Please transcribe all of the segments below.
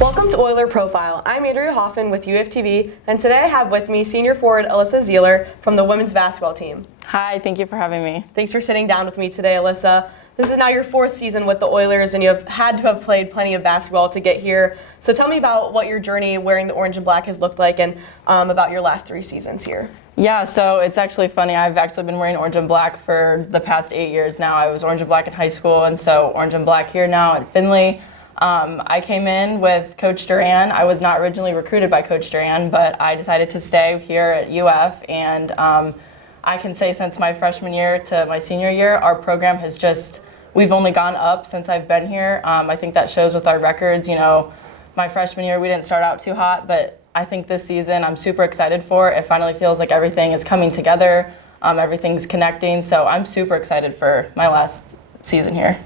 Welcome to Oiler Profile. I'm Andrea Hoffman with UFTV, and today I have with me senior forward Alyssa Ziehler from the women's basketball team. Hi, thank you for having me. Thanks for sitting down with me today, Alyssa. This is now your fourth season with the Oilers, and you have had to have played plenty of basketball to get here. So tell me about what your journey wearing the orange and black has looked like, and about your last 3 seasons here. Yeah, so it's actually funny. I've actually been wearing orange and black for the past 8 years now. I was orange and black in high school, and so orange and black here now at Findlay. I came in with Coach Duran. I was not originally recruited by Coach Duran, but I decided to stay here at UF, and I can say since my freshman year to my senior year, our program has we've only gone up since I've been here. I think that shows with our records. You know, my freshman year, we didn't start out too hot, but I think this season I'm super excited for. It finally feels like everything is coming together. Everything's connecting, so I'm super excited for my last season here.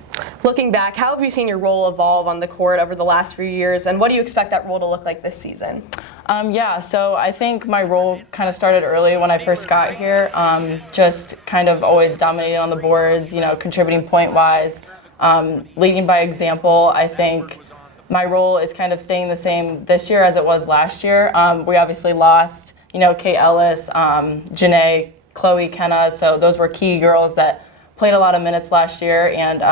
Looking back, how have you seen your role evolve on the court over the last few years, and what do you expect that role to look like this season? Yeah, so I think my role kind of started early when I first got here, just kind of always dominating on the boards, you know, contributing point-wise, leading by example. I think my role is kind of staying the same this year as it was last year. We obviously lost, you know, Kate Ellis, Janae, Chloe, Kenna, so those were key girls that played a lot of minutes last year, and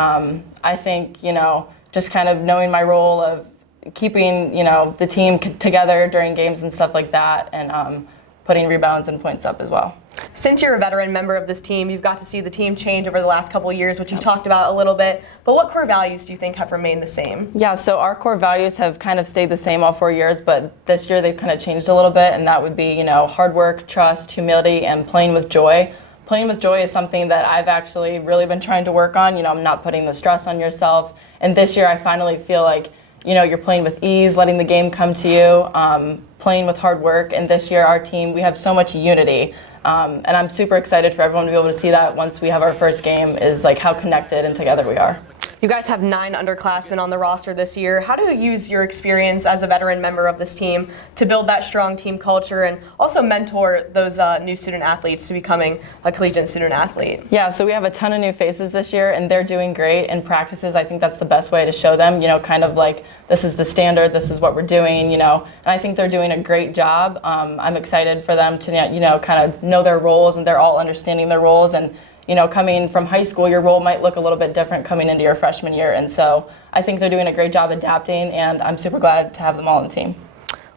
I think, you know, just kind of knowing my role of keeping, you know, the team together during games and stuff like that, and putting rebounds and points up as well. Since you're a veteran member of this team, you've got to see the team change over the last couple of years, which you've talked about a little bit, but what core values do you think have remained the same? Yeah, so our core values have kind of stayed the same all 4 years, but this year they've kind of changed a little bit, and that would be, you know, hard work, trust, humility, and playing with joy. Playing with joy is something that I've actually really been trying to work on. You know, I'm not putting the stress on yourself. And this year I finally feel like, you know, you're playing with ease, letting the game come to you, playing with hard work. And this year our team, we have so much unity. And I'm super excited for everyone to be able to see that once we have our first game, is like how connected and together we are. You guys have 9 underclassmen on the roster this year. How do you use your experience as a veteran member of this team to build that strong team culture and also mentor those new student athletes to becoming a collegiate student athlete? Yeah, so we have a ton of new faces this year, and they're doing great in practices. I think that's the best way to show them, you know, kind of like this is the standard, this is what we're doing, you know, and I think they're doing a great job. I'm excited for them to, you know, kind of know their roles, and they're all understanding their roles. And you know, coming from high school, your role might look a little bit different coming into your freshman year. And so I think they're doing a great job adapting, and I'm super glad to have them all on the team.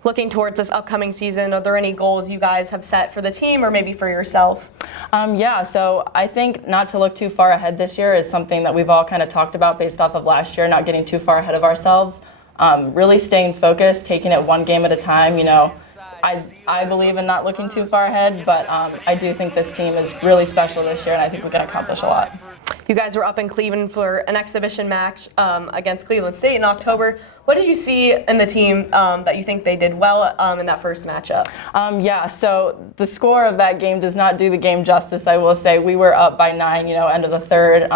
Looking towards this upcoming season, are there any goals you guys have set for the team or maybe for yourself? Yeah, so I think not to look too far ahead this year is something that we've all kind of talked about based off of last year, not getting too far ahead of ourselves. Really staying focused, taking it one game at a time, you know. I believe in not looking too far ahead, but I do think this team is really special this year, and I think we can accomplish a lot. You guys were up in Cleveland for an exhibition match against Cleveland State in October. What did you see in the team that you think they did well in that first matchup? Yeah, so the score of that game does not do the game justice, I will say. We were up by 9, you know, end of the third.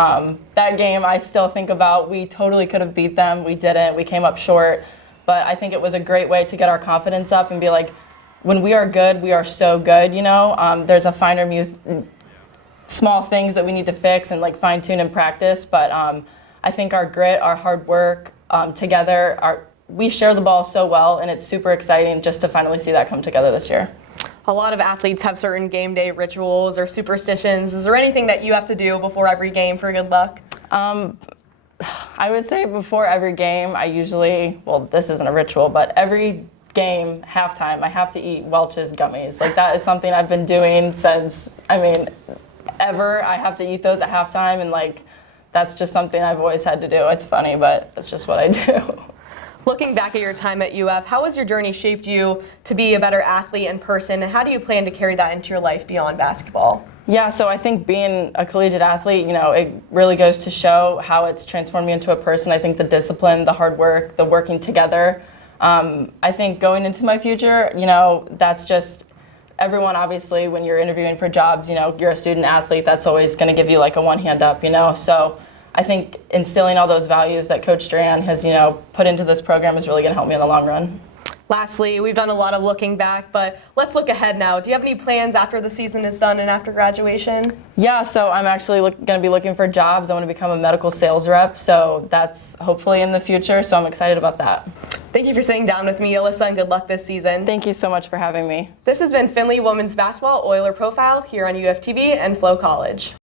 That game I still think about. We totally could have beat them. We didn't. We came up short. But I think it was a great way to get our confidence up and be like, when we are good, we are so good, you know. There's a small things that we need to fix and like fine tune in practice, but I think our grit, our hard work together, we share the ball so well, and it's super exciting just to finally see that come together this year. A lot of athletes have certain game day rituals or superstitions. Is there anything that you have to do before every game for good luck? I would say before every game, I usually, well, this isn't a ritual, but every game, halftime, I have to eat Welch's gummies. Like, that is something I've been doing since, I mean, ever. I have to eat those at halftime, and like, that's just something I've always had to do. It's funny, but it's just what I do. Looking back at your time at UF, how has your journey shaped you to be a better athlete and person, and how do you plan to carry that into your life beyond basketball? Yeah, so I think being a collegiate athlete, you know, it really goes to show how it's transformed me into a person. I think the discipline, the hard work, the working together. I think going into my future, you know, that's just everyone, obviously, when you're interviewing for jobs, you know, you're a student athlete, that's always going to give you like a one hand up, you know. So I think instilling all those values that Coach Duran has, you know, put into this program is really going to help me in the long run. Lastly, we've done a lot of looking back, but let's look ahead now. Do you have any plans after the season is done and after graduation? Yeah, so I'm actually going to be looking for jobs. I want to become a medical sales rep, so that's hopefully in the future, so I'm excited about that. Thank you for sitting down with me, Alyssa, and good luck this season. Thank you so much for having me. This has been Findlay Women's Basketball Oiler Profile here on UFTV and Flow College.